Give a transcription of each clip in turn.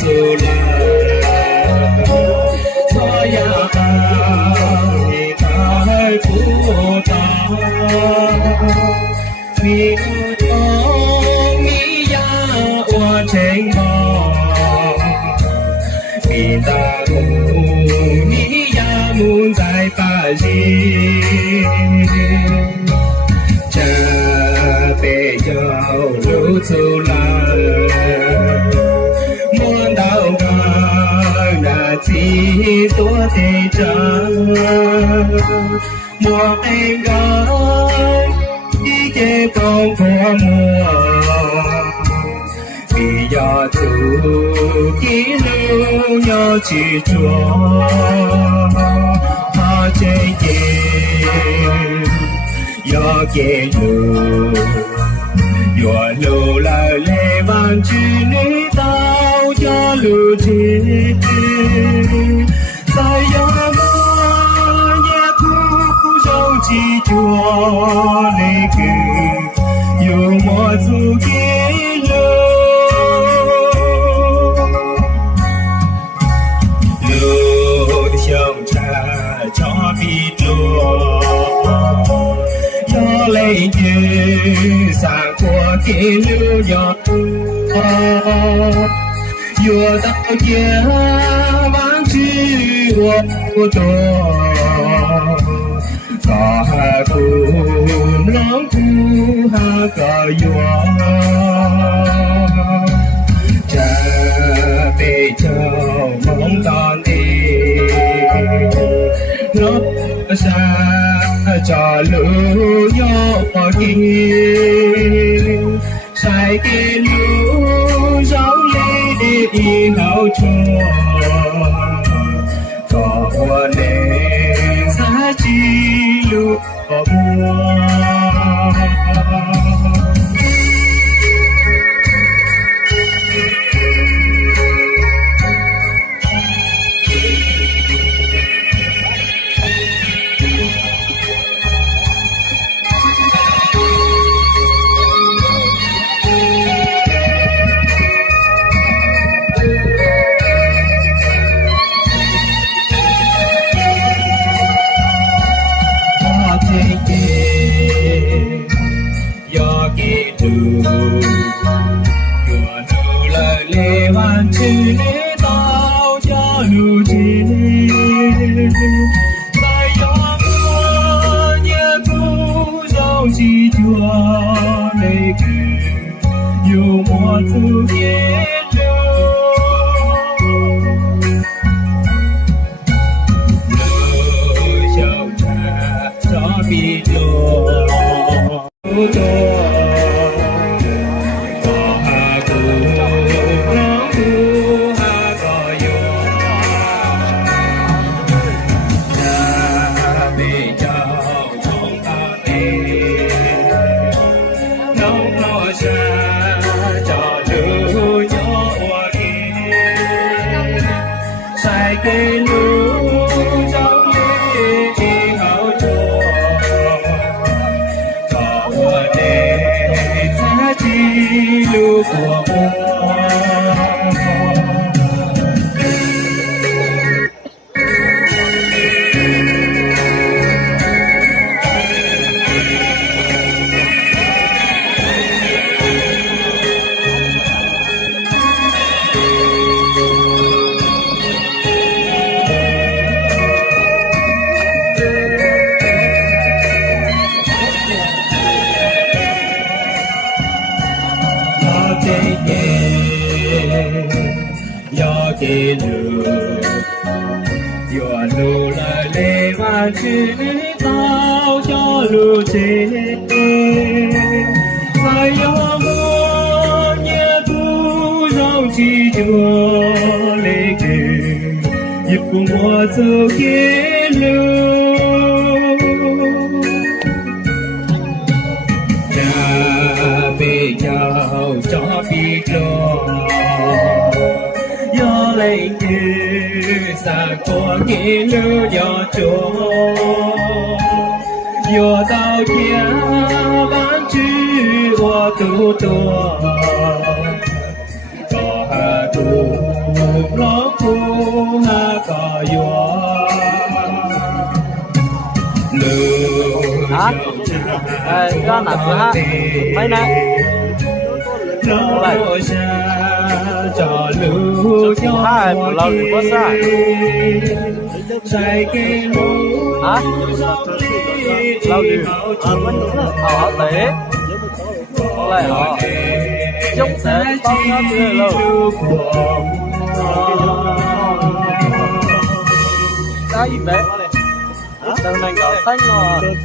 tu la cho ya ni tai pu ta mi to mi ya wa chen ba mi ta mu mi ya mu zai ba ji bề dầu lưu tu la muôn đạo ngài đã chỉ tua thế trang mùa anh gái đi chế con của mùa vì do tu kỹ lưu nhau chỉ chúa họ chế yo que yo lo la le van chi ni tao cho lu chi sai yo ma ya ku dâu chi chua ne ke yo mo zu ke lo xiong cha cho bi lo lấy như sáng của kỹ lưu giọt vừa tao kia bán chi của tôi có hà cùng lóng cu hà cờ vừa cha bê châu mong con đi nó xa cho lưu nhỏ kia sai kia lưu giống đi đi hậu chùa có hoa lệ giá trị lưu có mua yo tao kia bán chữ wa tu tu có hà tu ra nạp cửa ha mấy nè lô xa cho lưu cho hai một lâu thì có xa sai cái hả lâu thì họ tế lại họ chúng sẽ bao nhiêu người lâu cái gì đấy tầng này có xanh rồi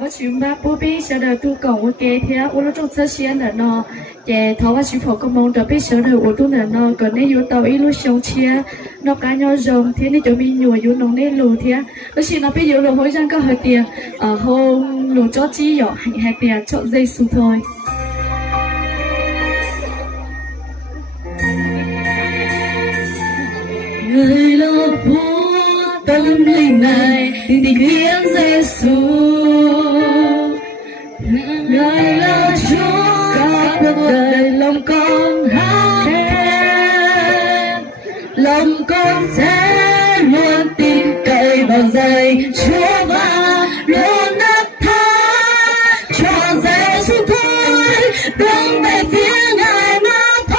我全把不必晓得都讲我给天，我那种这些人呢，也头发是否个梦的，必晓得我都能呢，个那有到一路相切，nó cá nhau rồng thế nên chuẩn bị nhồi vô nông nên lù thế, đó chỉ nó bây giờ lù hối răng có hơi tiền, hôm lù cho chi nhỏ hành hai tiền chọn dây su thôi. Người lo bố tâm linh này tình yêu Giêsu, Ngài là Chúa cả cuộc đời lòng con hát lên, lòng con sẽ luôn tin cậy vào giây Chúa và luôn đắc thắng cho Giêsu thôi, hướng về phía Ngài mà thôi.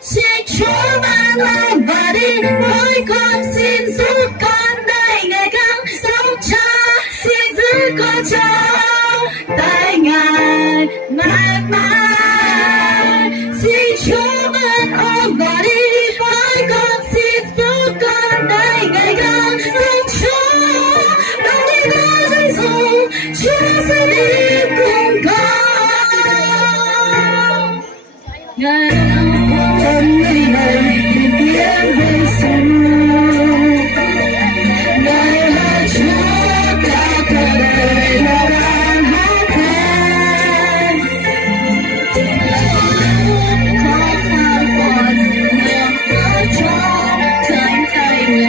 Xin Chúa ban ơn và đi với con, xin giúp con đây ngày càng sống cha, xin giữ con cháu tại Ngài mãi mãi. Xin Chúa ban ơn và đi với con, xin giúp con đây ngày càng sống cha, đồng đi với Giêsu, Chúa sẽ đi cùng con. Ngài tâm linh này tìm kiếm Giêsu, Ngài là Chúa cả cuộc đời là đang hát lên. Khó khăn qua niềm đau cho cánh tay Ngài,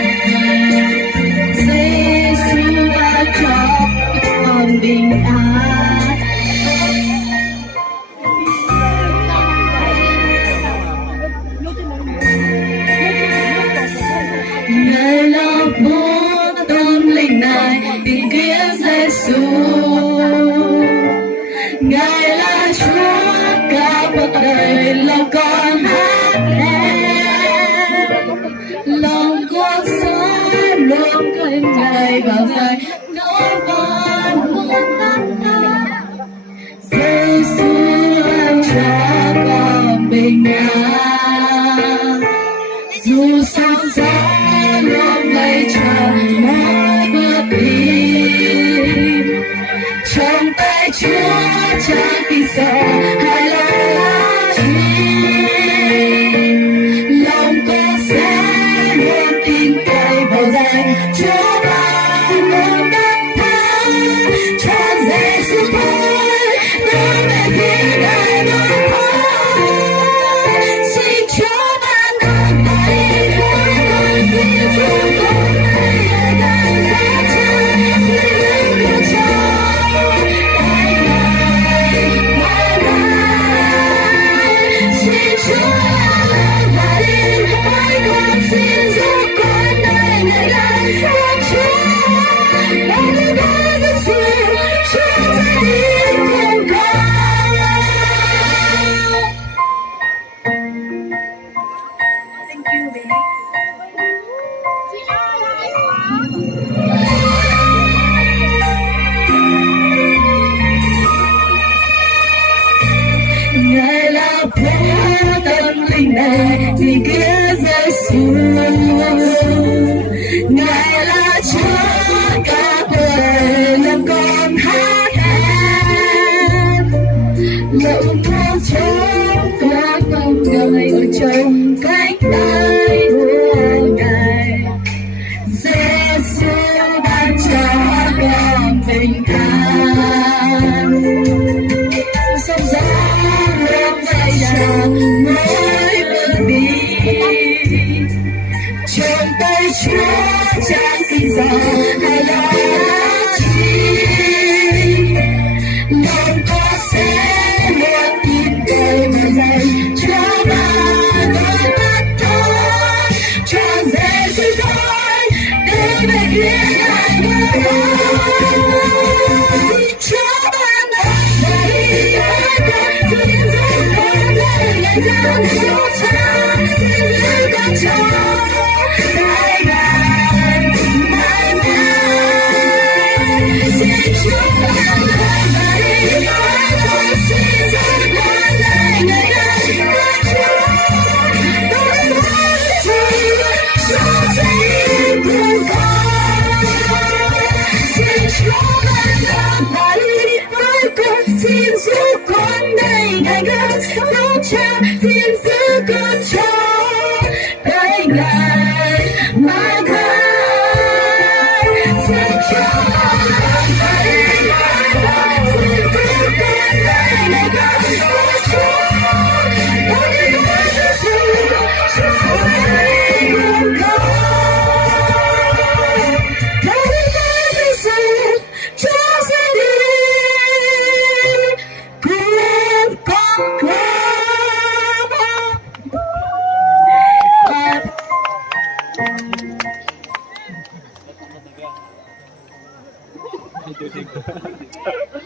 Giêsu đã cho con bình an. Ngài là vua tâm linh này tìm kiếm Giêsu, Ngài là Chúa cả cuộc đời lòng con hát lên, lòng con sẽ luôn cạnh Ngài vào giây nỗi buồn muôn năm tháng. Giêsu ơi cho con bình an, dù sóng gió luôn lay tràn mỗi bước đi, trong tay Chúa chẳng tin sợ hay lo chi, lòng con sẽ luôn tin cậy vào giây Chúa và luôn đắc thắng cho Giêsu thôi, hướng về phía Ngài mà thôi. Xin Chúa ban ơn và đi với con, xin giúp con đây ngày càng giác chân, xin giữ con cháu tại Ngài mãi mãi. Chúa cha xin giờ hay là chi lòng con sẽ luôn tin cậy vào dạy Chúa và đôi mắt con cho Giêsu con để về kia ngài Chúa ban ơn và đi xin giữ con nơi ngày gian Chúa cha xin giữ con cho mãi mãi mãi mãi xin Chúa ban ơn và đi xin giữ con nơi ngày gian Chúa đôi mắt Chúa sẽ cùng con xin Chúa ban ơn và đi với con xin giữ con đây ngày gần Chúa cha xin giữ con cho tới ngày mãi mãi xin Chúa ban ơn và đi với con xin giữ con đây ngày gần Chúa đôi mắt Chúa sẽ cùng con đôi mắt Chúa sẽ đi cùng con Itu sih.